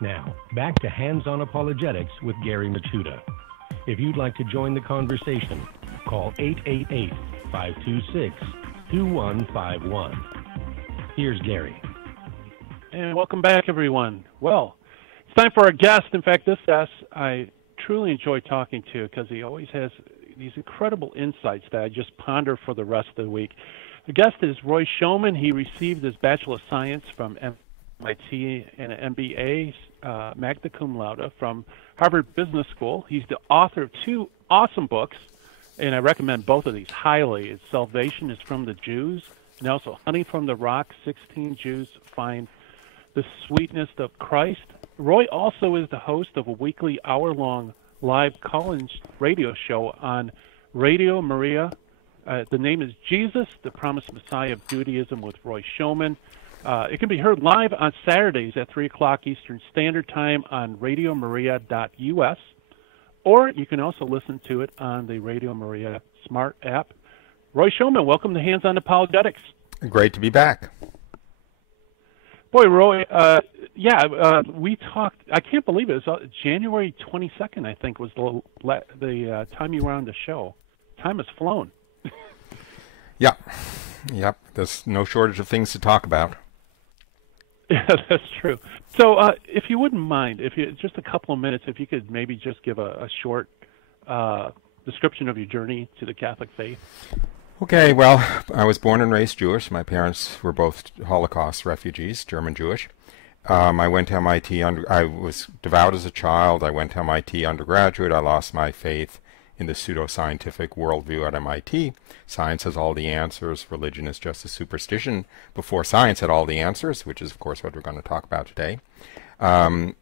Now, back to Hands-On Apologetics with Gary Michuta. If you'd like to join the conversation, call 888-526-2151. Here's Gary. And welcome back, everyone. Well, it's time for our guest. In fact, this guest I truly enjoy talking to because he always has these incredible insights that I just ponder for the rest of the week. The guest is Roy Shulman. He received his Bachelor of Science from MIT and an MBA, magna cum laude, from Harvard Business School. He's the author of 2 awesome books, and I recommend both of these highly. It's Salvation is from the Jews, and also Honey from the Rock, 16 Jews Find the Sweetness of Christ. Roy also is the host of a weekly hour-long live call-in radio show on Radio Maria. The name is Jesus, the Promised Messiah of Judaism with Roy Shulman. It can be heard live on Saturdays at 3 o'clock Eastern Standard Time on radiomaria.us, or you can also listen to it on the Radio Maria Smart app. Roy Shulman, welcome to Hands-On Apologetics. Great to be back. Boy, Roy, we talked, I can't believe it was January 22nd, I think, was the time you were on the show. Time has flown. Yep. There's no shortage of things to talk about. Yeah, that's true. So if you wouldn't mind, just a couple of minutes, if you could maybe just give a short description of your journey to the Catholic faith. Okay, well, I was born and raised Jewish. My parents were both Holocaust refugees, German Jewish. I went to MIT. I was devout as a child. I went to MIT undergraduate. I lost my faith in the pseudo-scientific worldview at MIT. Science has all the answers. Religion is just a superstition before science had all the answers, which is, of course, what we're going to talk about today. I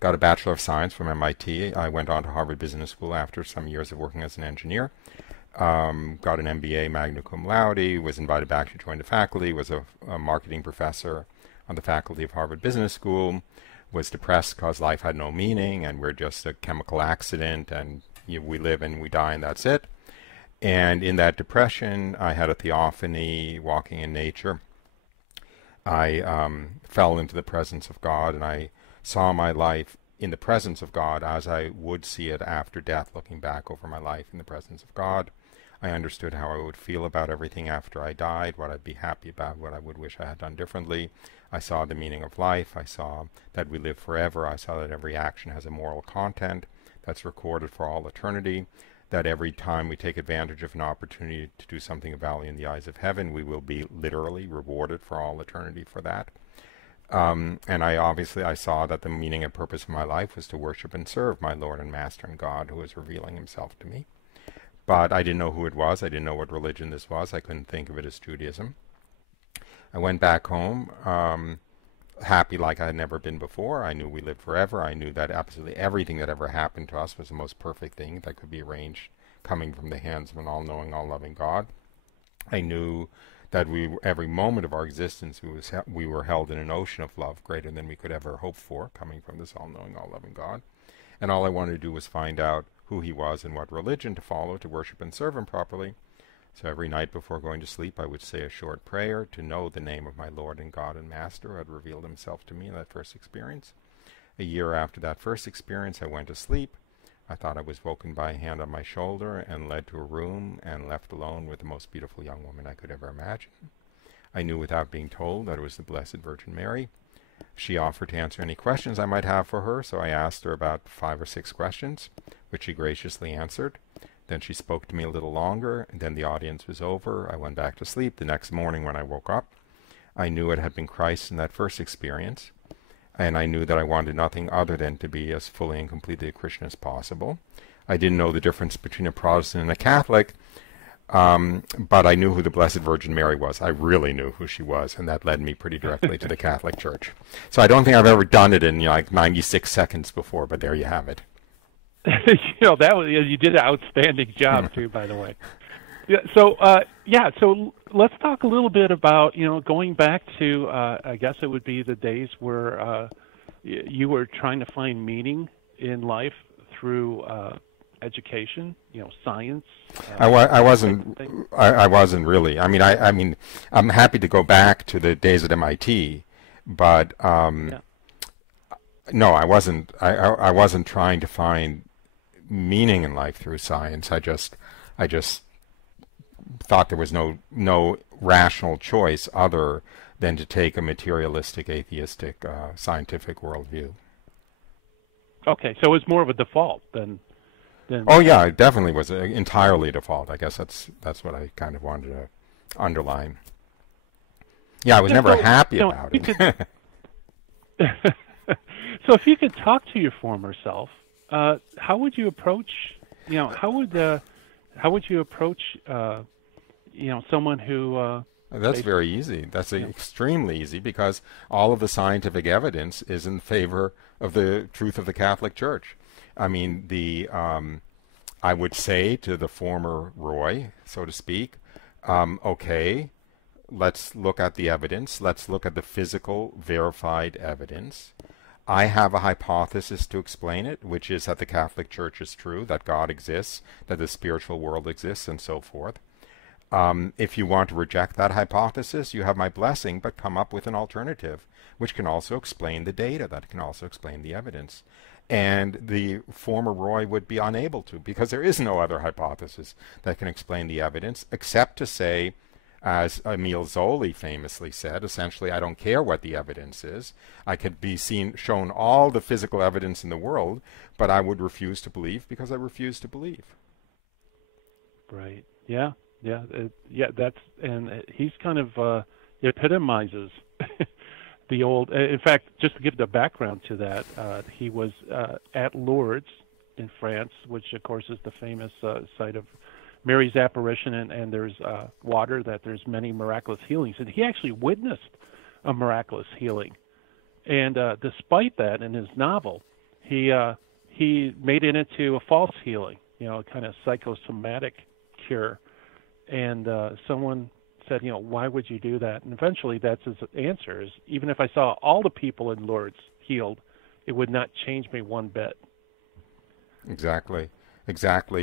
got a Bachelor of Science from MIT. I went on to Harvard Business School after some years of working as an engineer. Got an MBA magna cum laude, was invited back to join the faculty, was a marketing professor on the faculty of Harvard Business School, was depressed because life had no meaning and we're just a chemical accident and we live and we die and that's it. And in that depression, I had a theophany, walking in nature. I fell into the presence of God, and I saw my life in the presence of God as I would see it after death, looking back over my life in the presence of God. I understood how I would feel about everything after I died, what I'd be happy about, what I would wish I had done differently. I saw the meaning of life. I saw that we live forever. I saw that every action has a moral content that's recorded for all eternity, that every time we take advantage of an opportunity to do something of value in the eyes of heaven, we will be literally rewarded for all eternity for that. And I saw that the meaning and purpose of my life was to worship and serve my Lord and Master and God, who was revealing himself to me. But I didn't know who it was. I didn't know what religion this was. I couldn't think of it as Judaism. I went back home, happy like I had never been before. I knew we lived forever. I knew that absolutely everything that ever happened to us was the most perfect thing that could be arranged, coming from the hands of an all-knowing, all-loving God. I knew that every moment of our existence, we were held in an ocean of love greater than we could ever hope for, coming from this all-knowing, all-loving God. And all I wanted to do was find out who he was and what religion to follow to worship and serve him properly. So every night before going to sleep, I would say a short prayer to know the name of my Lord and God and Master who had revealed himself to me in that first experience. A year after that first experience, I went to sleep. I thought I was woken by a hand on my shoulder and led to a room and left alone with the most beautiful young woman I could ever imagine. I knew without being told that it was the Blessed Virgin Mary. She offered to answer any questions I might have for her, so I asked her about 5 or 6 questions, which she graciously answered. Then she spoke to me a little longer, and then the audience was over. I went back to sleep. The next morning when I woke up, I knew it had been Christ in that first experience, and I knew that I wanted nothing other than to be as fully and completely a Christian as possible. I didn't know the difference between a Protestant and a Catholic, but I knew who the Blessed Virgin Mary was. I really knew who she was, and that led me pretty directly to the Catholic Church. So I don't think I've ever done it in like 96 seconds before, but there you have it. You did an outstanding job too, by the way. Yeah. So let's talk a little bit about going back to I guess it would be the days where you were trying to find meaning in life through education, science. I wasn't really. I mean, I'm happy to go back to the days at MIT, but No, I wasn't. I wasn't trying to find meaning in life through science. I just thought there was no rational choice other than to take a materialistic, atheistic, scientific worldview. Okay, so it was more of a default than. Oh yeah, it definitely was entirely default. I guess that's what I kind of wanted to underline. Yeah, I was never happy about it. So if you could talk to your former self, how would you approach? How would you approach? Someone who. That's very easy. That's extremely easy because all of the scientific evidence is in favor of the truth of the Catholic Church. I mean, I would say to the former Roy, so to speak, okay, let's look at the evidence. Let's look at the physical, verified evidence. I have a hypothesis to explain it, which is that the Catholic Church is true, that God exists, that the spiritual world exists, and so forth. If you want to reject that hypothesis, you have my blessing, but come up with an alternative, which can also explain the data, that can also explain the evidence. And the former Roy would be unable to, because there is no other hypothesis that can explain the evidence, except to say, as Emile Zoli famously said, essentially, I don't care what the evidence is. I could be shown all the physical evidence in the world, but I would refuse to believe because I refuse to believe. Right. Yeah. Yeah. He's kind of epitomizes the old. In fact, just to give the background to that, he was at Lourdes in France, which of course is the famous site of Mary's apparition, and there's water, that there's many miraculous healings. And he actually witnessed a miraculous healing. And despite that, in his novel, he made it into a false healing, kind of psychosomatic cure. And someone said, why would you do that? And eventually that's his answer, is even if I saw all the people in Lourdes healed, it would not change me one bit. Exactly.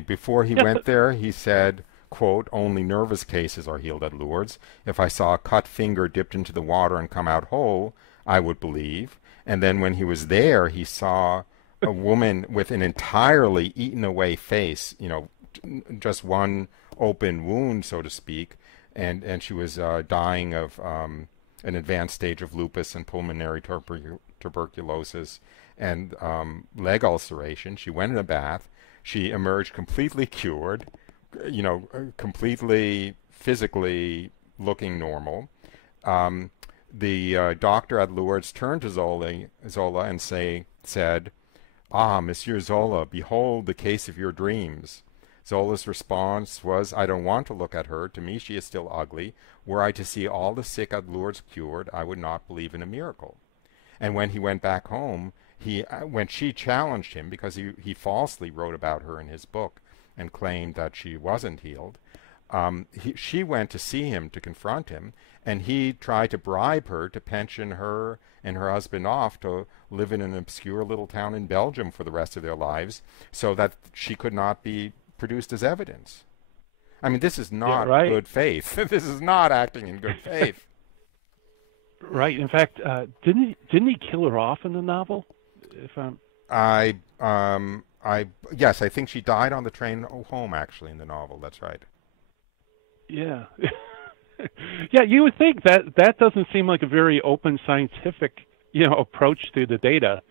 Before he went there, he said, quote, only nervous cases are healed at Lourdes. If I saw a cut finger dipped into the water and come out whole, I would believe. And then when he was there, he saw a woman with an entirely eaten away face, just one open wound, so to speak, and she was dying of an advanced stage of lupus and pulmonary tuberculosis and leg ulceration. She went in a bath. She emerged completely cured, completely physically looking normal. The doctor at Lourdes turned to Zola and said, "Ah, Monsieur Zola, behold the case of your dreams." Zola's response was, "I don't want to look at her. To me, she is still ugly. Were I to see all the sick at Lourdes cured, I would not believe in a miracle." And when he went back home, when she challenged him, because he falsely wrote about her in his book and claimed that she wasn't healed, she went to see him to confront him, and he tried to bribe her to pension her and her husband off to live in an obscure little town in Belgium for the rest of their lives so that she could not be produced as evidence. I mean, this is not good faith. This is not acting in good faith. Right. In fact, didn't he kill her off in the novel? Yes, I think she died on the train home, actually, in the novel. That's right. Yeah. Yeah, you would think that doesn't seem like a very open scientific, approach to the data.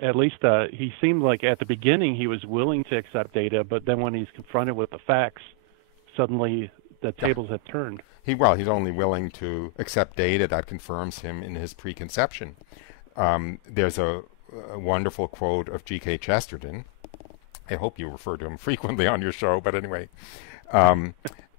At least he seemed like at the beginning he was willing to accept data, but then when he's confronted with the facts, suddenly the tables have turned. He's only willing to accept data that confirms him in his preconception. There's a wonderful quote of G.K. Chesterton. I hope you refer to him frequently on your show, but anyway.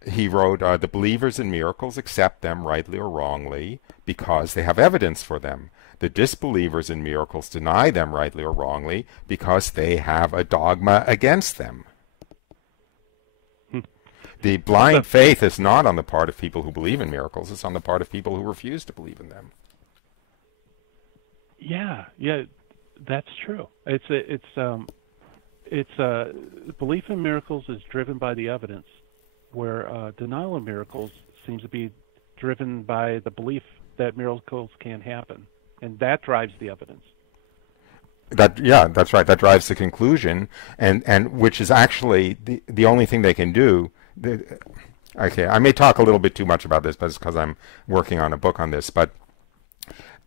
He wrote, "The believers in miracles accept them rightly or wrongly because they have evidence for them. The disbelievers in miracles deny them rightly or wrongly because they have a dogma against them." The blind faith is not on the part of people who believe in miracles. It's on the part of people who refuse to believe in them. Yeah, that's true. Belief in miracles is driven by the evidence, where denial of miracles seems to be driven by the belief that miracles can happen, and that drives the evidence. That's right. That drives the conclusion, and which is actually the only thing they can do. Okay, I may talk a little bit too much about this, but it's because I'm working on a book on this. But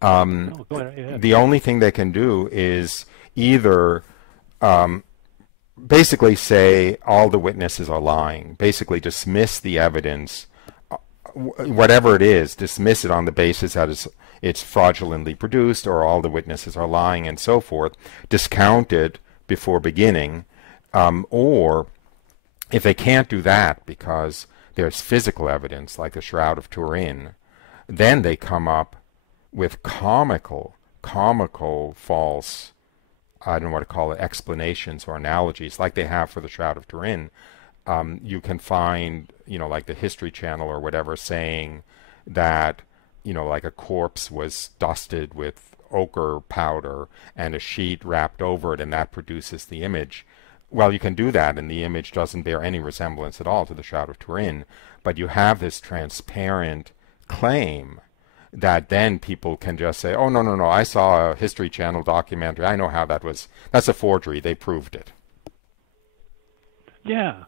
Go ahead, yeah. the only thing they can do is either basically say all the witnesses are lying, basically dismiss the evidence, whatever it is, dismiss it on the basis that it's fraudulently produced or all the witnesses are lying and so forth, discount it before beginning, or if they can't do that because there's physical evidence like the Shroud of Turin, then they come up with comical false, I don't know what to call it, explanations or analogies like they have for the Shroud of Turin. You can find, like the History Channel or whatever saying that, like a corpse was dusted with ochre powder and a sheet wrapped over it, and that produces the image. Well, you can do that, and the image doesn't bear any resemblance at all to the Shroud of Turin, but you have this transparent claim that then people can just say, oh, no, I saw a History Channel documentary. I know how that was. That's a forgery. They proved it. Yeah,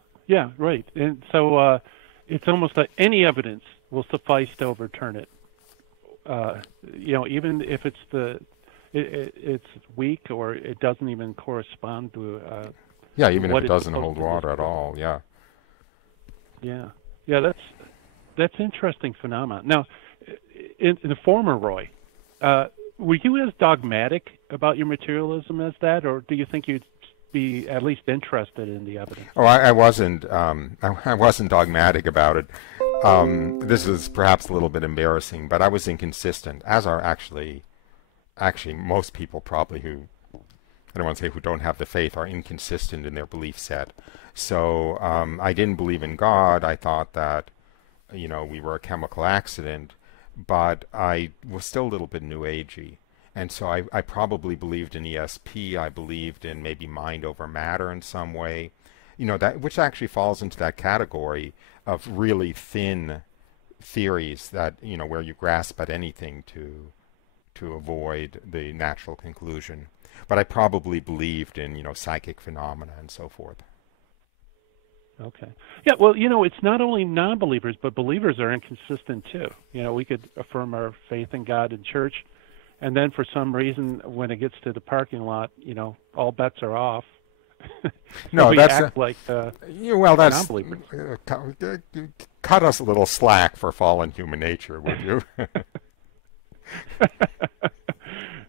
right. And so it's almost like any evidence will suffice to overturn it. Even if it's weak or it doesn't even correspond to. Even if it doesn't hold water at all. Yeah. Yeah. That's interesting phenomenon. Now, in the former Roy, were you as dogmatic about your materialism as that, or do you think you'd be at least interested in the evidence? Oh, I wasn't. I wasn't dogmatic about it. This is perhaps a little bit embarrassing, but I was inconsistent, as are actually most people probably who, I don't want to say who don't have the faith, are inconsistent in their belief set. So I didn't believe in God. I thought that, we were a chemical accident, but I was still a little bit New Agey. And so I probably believed in ESP. I believed in maybe mind over matter in some way, that which actually falls into that category of really thin theories that, where you grasp at anything to avoid the natural conclusion. But I probably believed in, psychic phenomena and so forth. Okay. Yeah, well, it's not only non-believers, but believers are inconsistent too. We could affirm our faith in God and church, and then for some reason, when it gets to the parking lot, all bets are off. No, we that's act like that's non-believers. Cut us a little slack for fallen human nature, would you?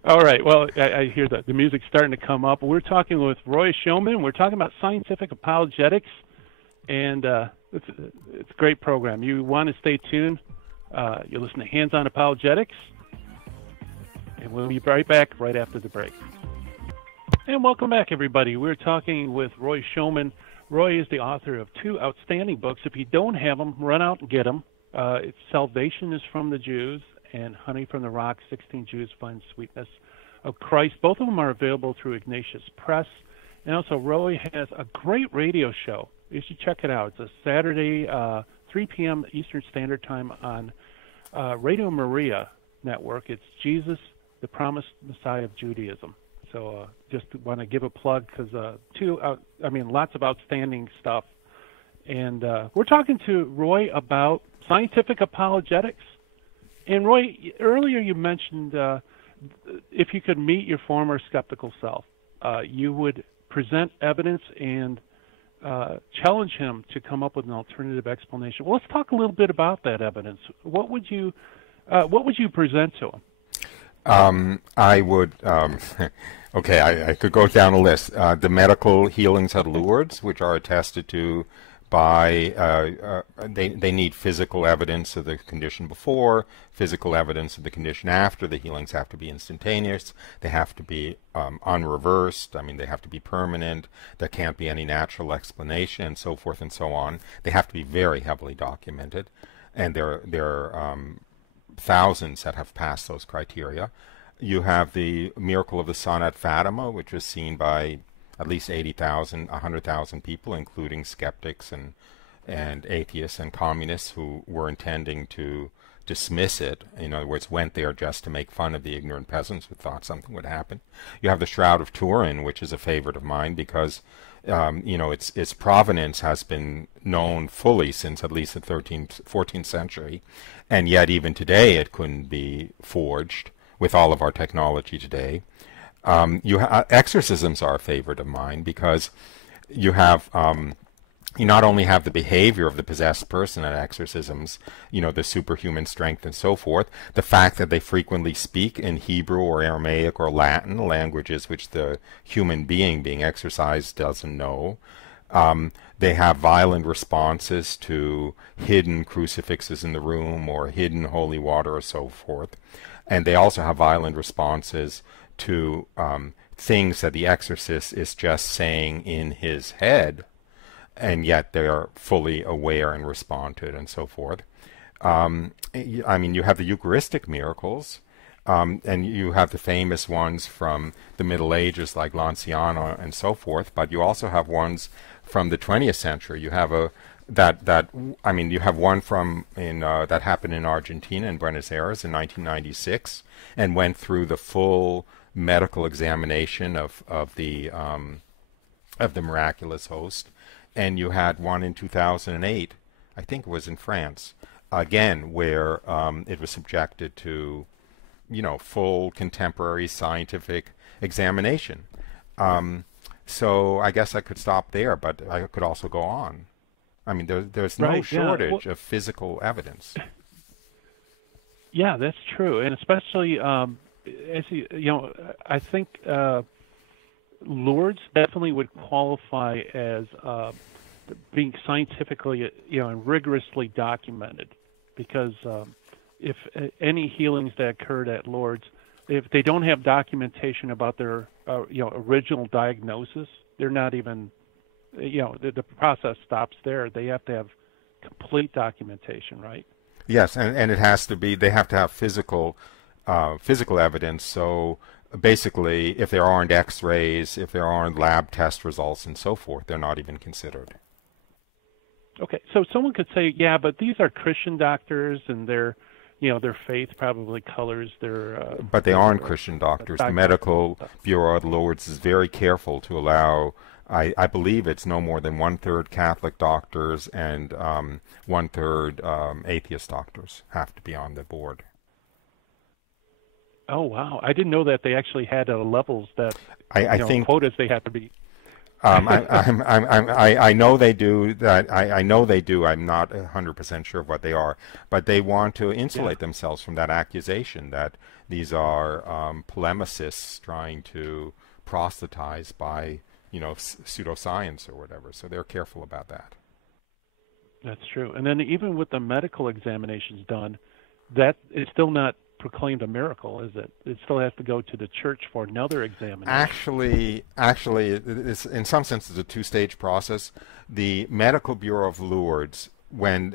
All right. Well, I hear that the music's starting to come up. We're talking with Roy Shulman. We're talking about scientific apologetics, and it's a great program. You want to stay tuned. You're listening to Hands on Apologetics, and we'll be right back right after the break. And welcome back, everybody. We're talking with Roy Shulman. Roy is the author of 2 outstanding books. If you don't have them, run out and get them. It's Salvation is from the Jews and Honey from the Rock, 16 Jews Find Sweetness of Christ. Both of them are available through Ignatius Press. And also, Roy has a great radio show. You should check it out. It's a Saturday, 3 p.m. Eastern Standard Time on Radio Maria Network. It's Jesus, the Promised Messiah of Judaism. So just want to give a plug because lots of outstanding stuff. And we're talking to Roy about scientific apologetics. And Roy, earlier you mentioned if you could meet your former skeptical self, you would present evidence and challenge him to come up with an alternative explanation. Well, let's talk a little bit about that evidence. What would you present to him? I would. Okay, I could go down a list. The medical healings at Lourdes, which are attested to by, they need physical evidence of the condition before, physical evidence of the condition after. The healings have to be instantaneous. They have to be unreversed. They have to be permanent. There can't be any natural explanation, and so forth and so on. They have to be very heavily documented, and there are thousands that have passed those criteria. You have the miracle of the sun at Fatima, which was seen by at least 80,000, 100,000 people, including skeptics and atheists and communists who were intending to dismiss it. In other words, went there just to make fun of the ignorant peasants who thought something would happen. You have the Shroud of Turin, which is a favorite of mine because its provenance has been known fully since at least the 14th century, and yet even today it couldn't be forged with all of our technology today. Exorcisms are a favorite of mine because you have you not only have the behavior of the possessed person at exorcisms, the superhuman strength and so forth, the fact that they frequently speak in Hebrew or Aramaic or Latin, languages which the human being exorcised doesn't know. They have violent responses to hidden crucifixes in the room or hidden holy water or so forth. And they also have violent responses to things that the exorcist is just saying in his head, and yet they are fully aware and respond to it and so forth. You have the Eucharistic miracles, and you have the famous ones from the Middle Ages like Lanciano and so forth, but you also have ones from the 20th century. You have you have one that happened in Argentina, in Buenos Aires in 1996, and went through the full medical examination of the miraculous host. And you had one in 2008, I think it was in France, again, where it was subjected to, full contemporary scientific examination. So I guess I could stop there, but I could also go on. There's no shortage of physical evidence. Yeah, that's true, and especially I think Lourdes definitely would qualify as being scientifically, and rigorously documented, because if any healings that occurred at Lourdes, if they don't have documentation about their original diagnosis, they're not even, the process stops there. They have to have complete documentation, right? Yes, and it has to be. They have to have physical evidence. So basically, if there aren't X-rays, if there aren't lab test results and so forth, they're not even considered. Okay, so someone could say, yeah, but these are Christian doctors, and their faith probably colors their. But they aren't Christian doctors. The Medical Bureau of Lourdes is very careful to allow. I believe it's no more than 1/3 Catholic doctors and 1/3 atheist doctors have to be on the board. Oh wow! I didn't know that they actually had levels that I think quotas they have to be. I know they do. I know they do. I'm not 100% sure of what they are, but they want to insulate themselves from that accusation that these are polemicists trying to proselytize by pseudoscience or whatever. So they're careful about that. That's true. And then even with the medical examinations done, that is still not proclaimed a miracle, is it? It still has to go to the church for another examination. Actually, it's, in some sense, it's a two-stage process. The Medical Bureau of Lourdes, when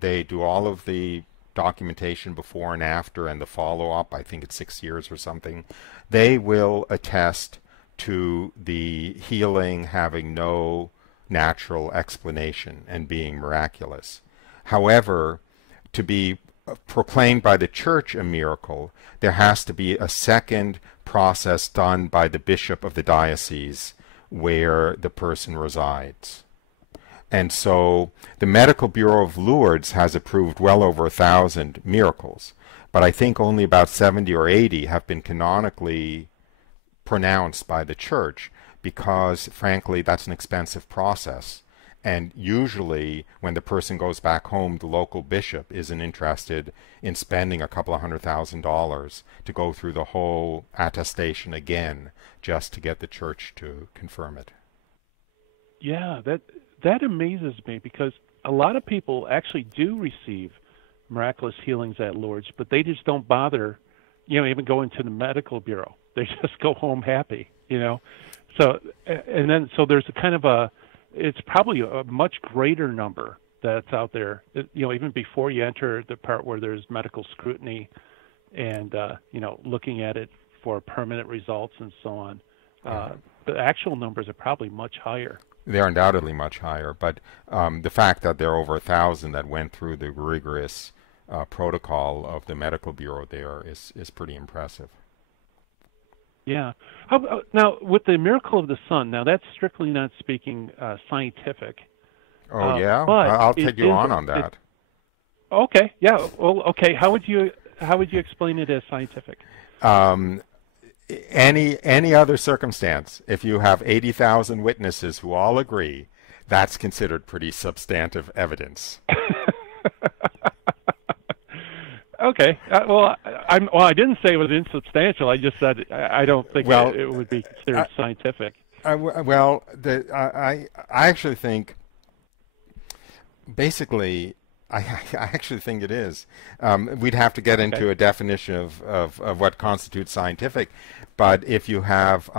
they do all of the documentation before and after and the follow-up, I think it's 6 years or something, they will attest to the healing having no natural explanation and being miraculous. However, to be proclaimed by the church a miracle, there has to be a second process done by the bishop of the diocese where the person resides. And so the Medical Bureau of Lourdes has approved well over 1,000 miracles, but I think only about 70 or 80 have been canonically pronounced by the church because, frankly, that's an expensive process. And usually, when the person goes back home, the local bishop isn't interested in spending a couple of $100,000 to go through the whole attestation again just to get the church to confirm it. Yeah, that amazes me because a lot of people actually do receive miraculous healings at Lourdes, but they just don't bother, even going to the medical bureau. They just go home happy, So, and then so there's a kind of it's probably a much greater number that's out there, even before you enter the part where there's medical scrutiny and, looking at it for permanent results and so on. The actual numbers are probably much higher. They're undoubtedly much higher, but the fact that there are over 1,000 that went through the rigorous protocol of the medical bureau there is pretty impressive. Yeah. Now, with the miracle of the sun, now that's strictly not speaking scientific. Oh, yeah? But I'll take you on that. Okay. Yeah. Well, okay. How would you explain it as scientific? Any other circumstance, if you have 80,000 witnesses who all agree, that's considered pretty substantive evidence. Okay. I didn't say it was insubstantial. I just said I don't think it would be considered scientific. I actually think, basically, I actually think it is. We'd have to get into a definition of what constitutes scientific, but if you have,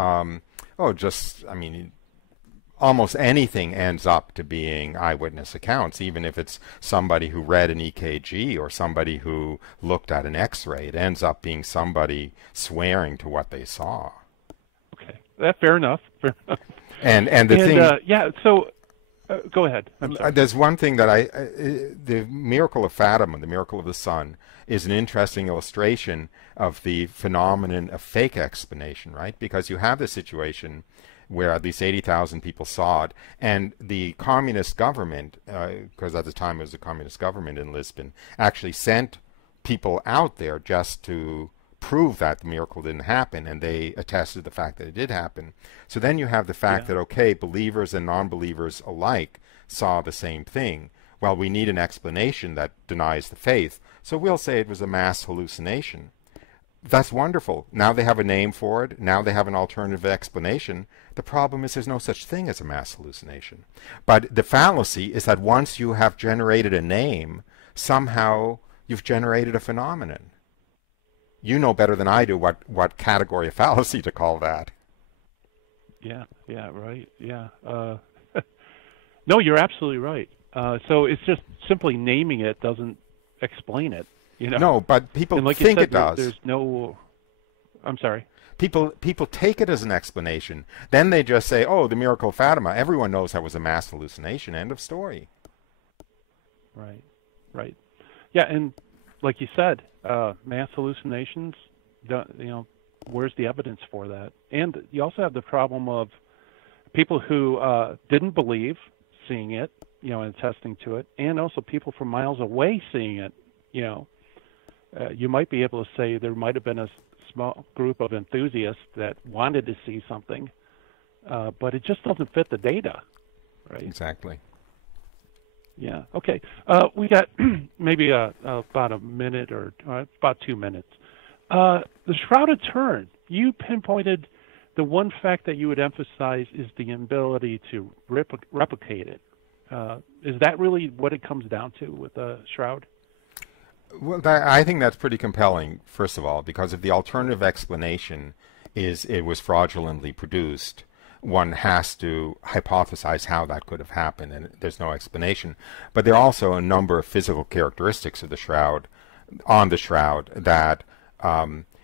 almost anything ends up to being eyewitness accounts, even if it's somebody who read an EKG or somebody who looked at an X-ray. It ends up being somebody swearing to what they saw. Okay, fair enough. And the thing, So go ahead. there's one thing that the miracle of Fatima, the miracle of the sun, is an interesting illustration of the phenomenon of fake explanation, right? Because you have this situation where at least 80,000 people saw it, and the communist government, because at the time it was a communist government in Lisbon, actually sent people out there just to prove that the miracle didn't happen, and they attested the fact that it did happen. So then you have the fact that, okay, believers and non-believers alike saw the same thing. Well, we need an explanation that denies the faith, so we'll say it was a mass hallucination. That's wonderful. Now they have a name for it. Now they have an alternative explanation. The problem is there's no such thing as a mass hallucination. But the fallacy is that once you have generated a name, somehow you've generated a phenomenon. You know better than I do what category of fallacy to call that. Yeah, right. Yeah. No, you're absolutely right. So it's just simply naming it doesn't explain it. You know? No, but people think it does. There's no. I'm sorry. People take it as an explanation. Then they just say, "Oh, the miracle of Fatima. Everyone knows that was a mass hallucination. End of story." Right. Yeah, and like you said, mass hallucinations. Where's the evidence for that? And you also have the problem of people who didn't believe seeing it, and attesting to it, and also people from miles away seeing it. You might be able to say there might have been a small group of enthusiasts that wanted to see something, but it just doesn't fit the data, right? Exactly. Yeah. Okay. We got maybe about a minute or about 2 minutes. The Shroud of Turin, you pinpointed the one fact that you would emphasize is the ability to replicate it. Is that really what it comes down to with the Shroud? Well, I think that's pretty compelling, first of all, because if the alternative explanation is it was fraudulently produced, one has to hypothesize how that could have happened, and there's no explanation. But there are also a number of physical characteristics of the Shroud, that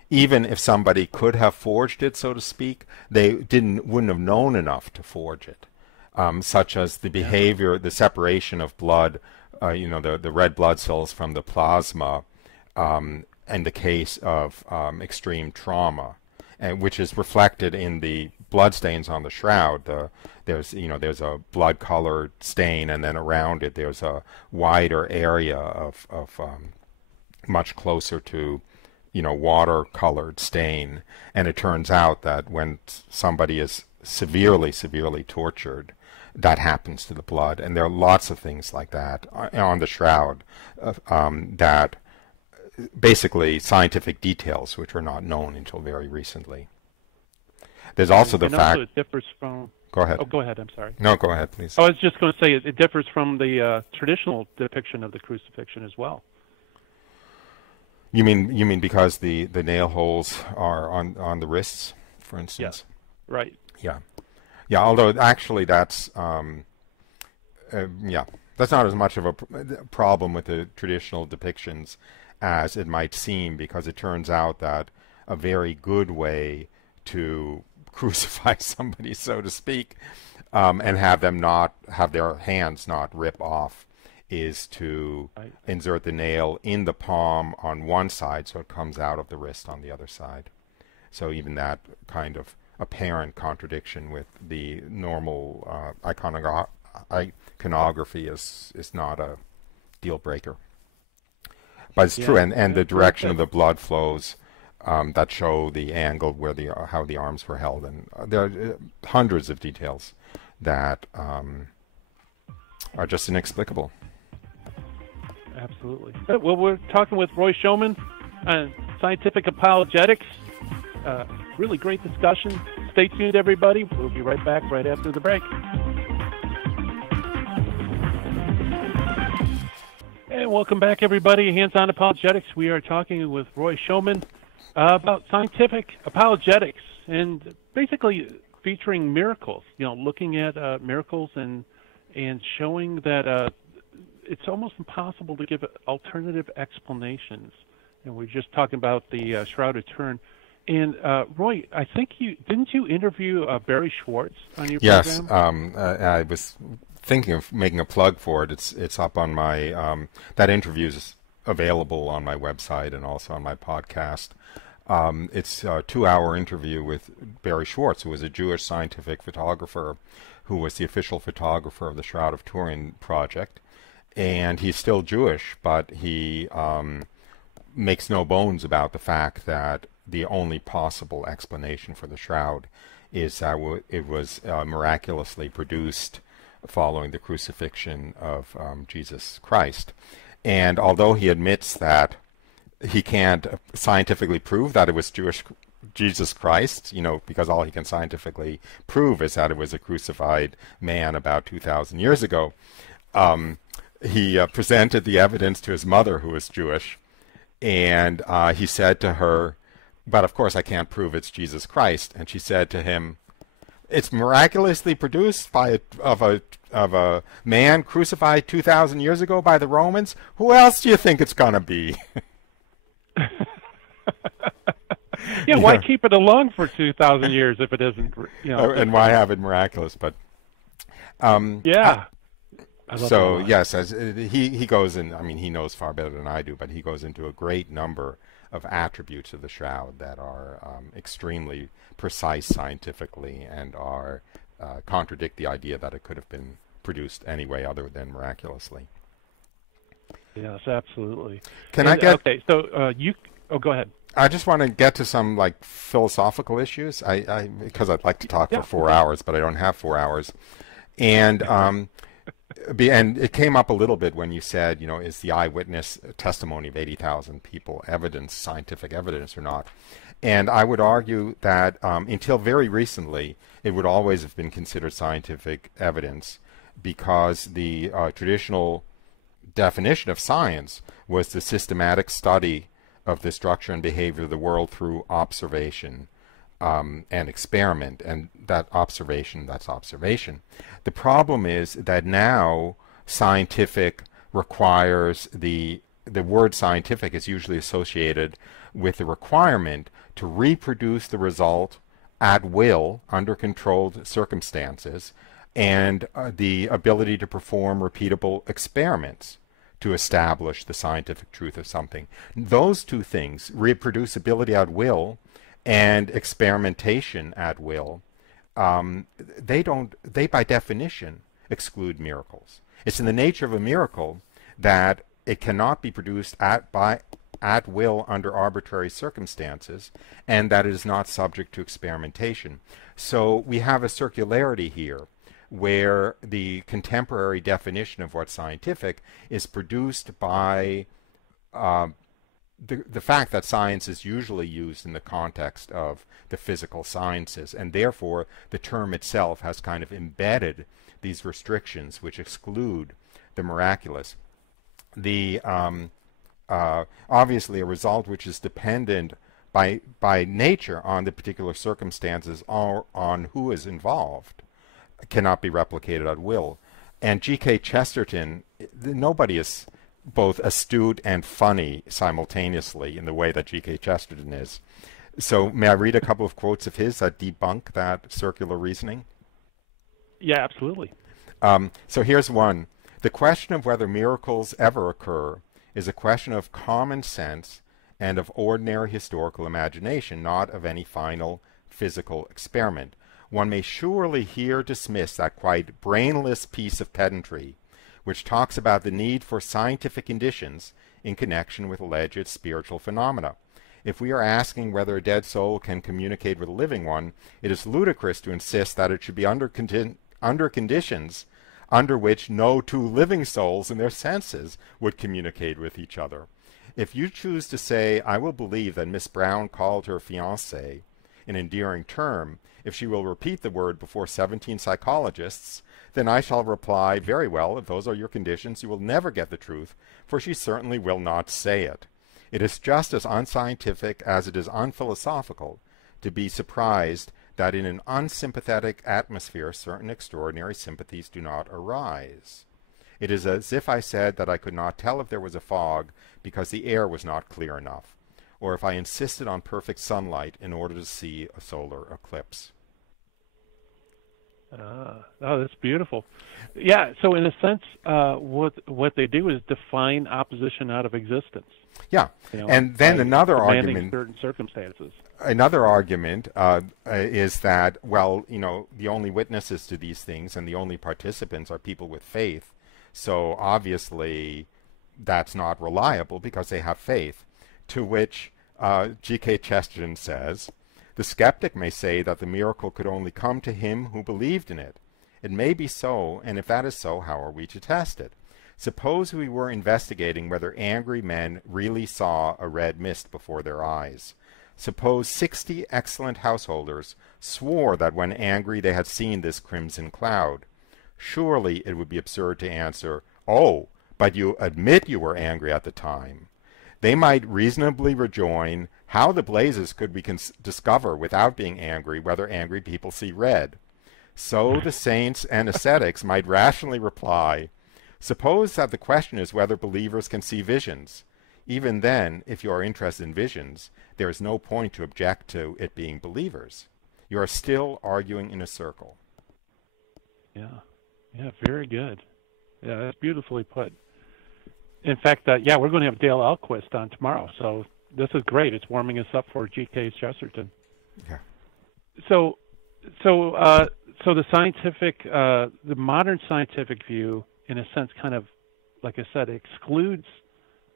even if somebody could have forged it, so to speak, they wouldn't have known enough to forge it, such as the behavior, the separation of blood, the red blood cells from the plasma, in the case of extreme trauma, which is reflected in the bloodstains on the Shroud. There's a blood-colored stain, and then around it there's a wider area of much closer to, water-colored stain. And it turns out that when somebody is severely tortured, that happens to the blood. And there are lots of things like that on the Shroud, that basically scientific details which were not known until very recently. There's also the fact. Also it differs from. Go ahead. Oh, go ahead. I'm sorry. No, go ahead, please. I was just going to say it differs from the traditional depiction of the crucifixion as well. You mean because the nail holes are on the wrists, for instance? Yeah. Right. Yeah. Although actually that's that's not as much of a problem with the traditional depictions as it might seem, because it turns out that a very good way to crucify somebody, so to speak, and have them not have their hands not rip off, is to insert the nail in the palm on one side so it comes out of the wrist on the other side. So even that kind of apparent contradiction with the normal iconography is not a deal breaker. But it's true, and the direction of the blood flows that show the angle where how the arms were held, and there are hundreds of details that are just inexplicable. Absolutely. Well, we're talking with Roy Shulman on scientific apologetics. Really great discussion. Stay tuned, everybody. We'll be right back right after the break. And welcome back, everybody. Hands-on Apologetics. We are talking with Roy Shulman about scientific apologetics and basically featuring miracles. Looking at miracles and showing that it's almost impossible to give alternative explanations. And we're just talking about the Shroud of Turin. And Roy, I think didn't you interview Barry Schwartz on your program? Yes, I was thinking of making a plug for it. It's up on my that interview is available on my website and also on my podcast. It's a 2-hour interview with Barry Schwartz, who was a Jewish scientific photographer who was the official photographer of the Shroud of Turin project. And he's still Jewish, but he makes no bones about the fact that the only possible explanation for the shroud is that it was miraculously produced following the crucifixion of Jesus Christ. And although he admits that he can't scientifically prove that it was Jesus Christ, because all he can scientifically prove is that it was a crucified man about 2,000 years ago, he presented the evidence to his mother, who was Jewish, and he said to her, "But of course I can't prove it's Jesus Christ." And she said to him, "It's miraculously produced of a man crucified 2,000 years ago by the Romans. Who else do you think it's gonna be?" Why keep it along for 2,000 years if it isn't? And why have it miraculous? But so yes, as he goes in. I mean, he knows far better than I do, but he goes into a great number of attributes of the shroud that are extremely precise scientifically and are contradict the idea that it could have been produced any way other than miraculously. Yes, absolutely. I get? Okay, so go ahead. I just want to get to some philosophical issues. Because I'd like to talk for 4 hours, but I don't have 4 hours, and and it came up a little bit when you said, is the eyewitness testimony of 80,000 people evidence, scientific evidence or not? And I would argue that until very recently, it would always have been considered scientific evidence because the traditional definition of science was the systematic study of the structure and behavior of the world through observation and experiment, and that's observation. The problem is that now scientific requires the word scientific is usually associated with the requirement to reproduce the result at will under controlled circumstances and the ability to perform repeatable experiments to establish the scientific truth of something. Those two things, reproducibility at will and experimentation at will, they by definition exclude miracles. It's in the nature of a miracle that it cannot be produced at will under arbitrary circumstances, and that it is not subject to experimentation. So we have a circularity here where the contemporary definition of what's scientific is produced by the fact that science is usually used in the context of the physical sciences, and therefore the term itself has kind of embedded these restrictions which exclude the miraculous. The obviously a result which is dependent by nature on the particular circumstances or on who is involved cannot be replicated at will. And G.K. Chesterton, nobody is both astute and funny simultaneously in the way that G.K. Chesterton is. So may I read a couple of quotes of his that debunk that circular reasoning? Yeah, absolutely. So here's one. The question of whether miracles ever occur is a question of common sense and of ordinary historical imagination, not of any final physical experiment. One may surely here dismiss that quite brainless piece of pedantry which talks about the need for scientific conditions in connection with alleged spiritual phenomena. If we are asking whether a dead soul can communicate with a living one, it is ludicrous to insist that it should be under conditions under which no two living souls in their senses would communicate with each other. If you choose to say, I will believe that Miss Brown called her fiancé an endearing term, if she will repeat the word before 17 psychologists, then I shall reply, very well, if those are your conditions, you will never get the truth, for she certainly will not say it. It is just as unscientific as it is unphilosophical to be surprised that in an unsympathetic atmosphere certain extraordinary sympathies do not arise. It is as if I said that I could not tell if there was a fog because the air was not clear enough, or if I insisted on perfect sunlight in order to see a solar eclipse. Oh, that's beautiful. Yeah, so in a sense, what they do is define opposition out of existence. Yeah, and then another argument, certain circumstances. Another argument is that, well, the only witnesses to these things and the only participants are people with faith, so obviously that's not reliable because they have faith. To which G.K. Chesterton says, the skeptic may say that the miracle could only come to him who believed in it. It may be so, and if that is so, how are we to test it? Suppose we were investigating whether angry men really saw a red mist before their eyes. Suppose 60 excellent householders swore that when angry they had seen this crimson cloud. Surely it would be absurd to answer, oh, but you admit you were angry at the time. They might reasonably rejoin, how the blazes could we discover without being angry whether angry people see red? So the saints and ascetics might rationally reply, suppose that the question is whether believers can see visions. Even then, if you are interested in visions, there is no point to object to it being believers. You are still arguing in a circle. Yeah, very good. Yeah, that's beautifully put. In fact, we're going to have Dale Alquist on tomorrow, so this is great. It's warming us up for G.K. Chesterton. Yeah. So the scientific, the modern scientific view, in a sense, kind of, like I said, excludes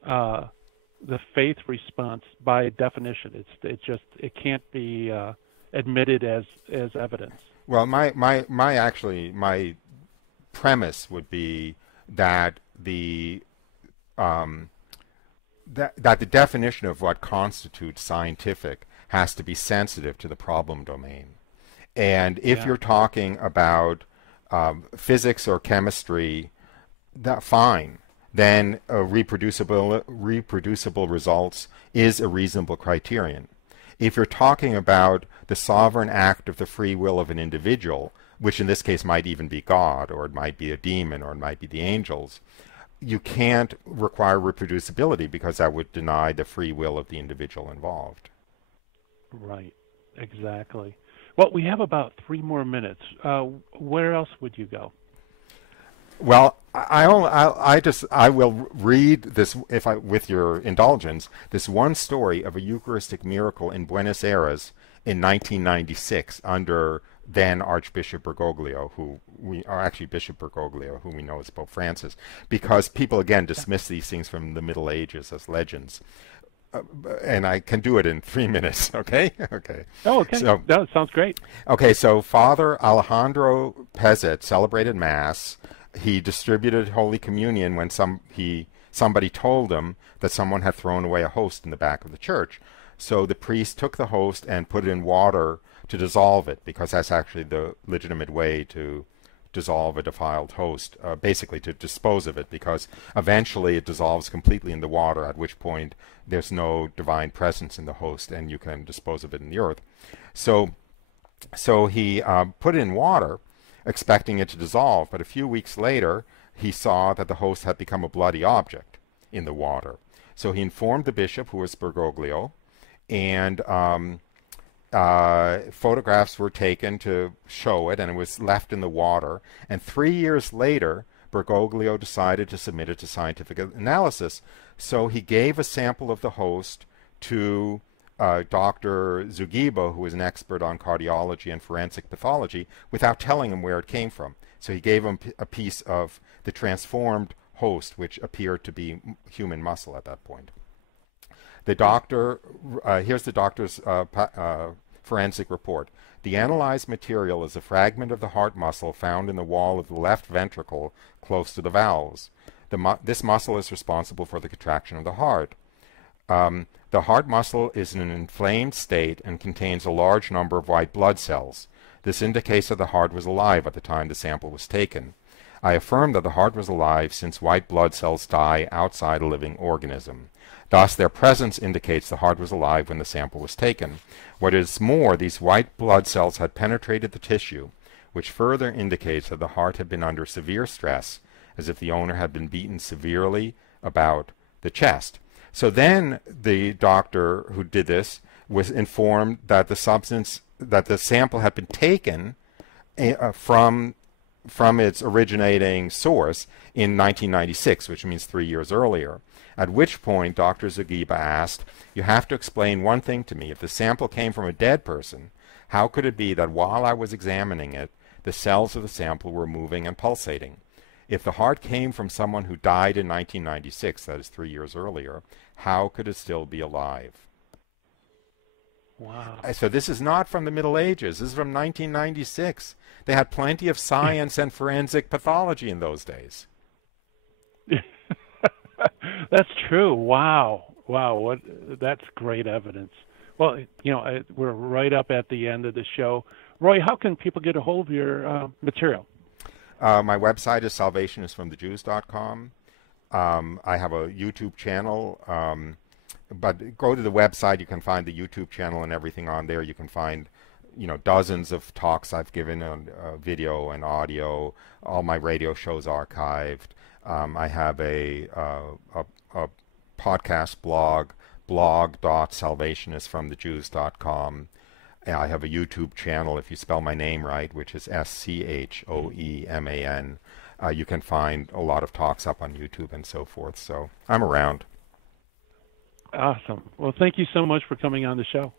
the faith response by definition. It can't be admitted as evidence. Well, my premise would be that the that the definition of what constitutes scientific has to be sensitive to the problem domain. And if you're talking about physics or chemistry, that fine. Then reproducible results is a reasonable criterion. If you're talking about the sovereign act of the free will of an individual, which in this case might even be God, or it might be a demon, or it might be the angels, you can't require reproducibility because that would deny the free will of the individual involved. Right, exactly. Well, we have about 3 more minutes. Where else would you go? Well, I will read this, with your indulgence, this one story of a Eucharistic miracle in Buenos Aires in 1996 under then Archbishop Bergoglio, Bishop Bergoglio, who we know as Pope Francis, because people again dismiss these things from the Middle Ages as legends. And I can do it in 3 minutes, okay? Okay. Oh, okay. So, that sounds great. Okay, so Father Alejandro Pezet celebrated Mass. He distributed Holy Communion when somebody told him that someone had thrown away a host in the back of the church. So the priest took the host and put it in water to dissolve it, because that's actually the legitimate way to dissolve a defiled host, basically to dispose of it, because eventually it dissolves completely in the water, at which point there's no divine presence in the host and you can dispose of it in the earth. So he put it in water, expecting it to dissolve, but a few weeks later he saw that the host had become a bloody object in the water. So he informed the bishop, who was Bergoglio, and photographs were taken to show it, and it was left in the water. And 3 years later, Bergoglio decided to submit it to scientific analysis. So he gave a sample of the host to Dr. Zugiba, who was an expert on cardiology and forensic pathology, without telling him where it came from. So he gave him a piece of the transformed host, which appeared to be human muscle at that point. The doctor, here's the doctor's forensic report. The analyzed material is a fragment of the heart muscle found in the wall of the left ventricle close to the valves. This muscle is responsible for the contraction of the heart. The heart muscle is in an inflamed state and contains a large number of white blood cells. This indicates that the heart was alive at the time the sample was taken. I affirm that the heart was alive since white blood cells die outside a living organism. Thus, their presence indicates the heart was alive when the sample was taken. What is more, these white blood cells had penetrated the tissue, which further indicates that the heart had been under severe stress, as if the owner had been beaten severely about the chest. So then the doctor who did this was informed that the sample had been taken from its originating source in 1996, which means 3 years earlier. At which point, Dr. Zugiba asked, "You have to explain one thing to me. If the sample came from a dead person, how could it be that while I was examining it, the cells of the sample were moving and pulsating? If the heart came from someone who died in 1996, that is 3 years earlier, how could it still be alive?" Wow. So this is not from the Middle Ages. This is from 1996. They had plenty of science and forensic pathology in those days. That's true. Wow. That's great evidence. Well, we're right up at the end of the show. Roy, how can people get a hold of your material? My website is salvationisfromthejews.com. I have a YouTube channel, but go to the website. You can find the YouTube channel and everything on there. You can find, dozens of talks I've given on video and audio. All my radio shows archived. I have a podcast blog.salvationisfromthejews.com. I have a YouTube channel, if you spell my name right, which is Schoeman. You can find a lot of talks up on YouTube and so forth. So I'm around. Awesome. Well, thank you so much for coming on the show.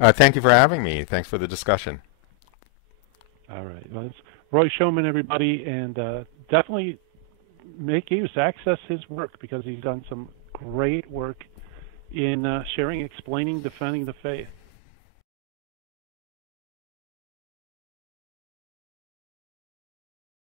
Thank you for having me. Thanks for the discussion. All right. Well, it's Roy Shulman, everybody, and definitely make use, access his work, because he's done some great work in sharing, explaining, defending the faith.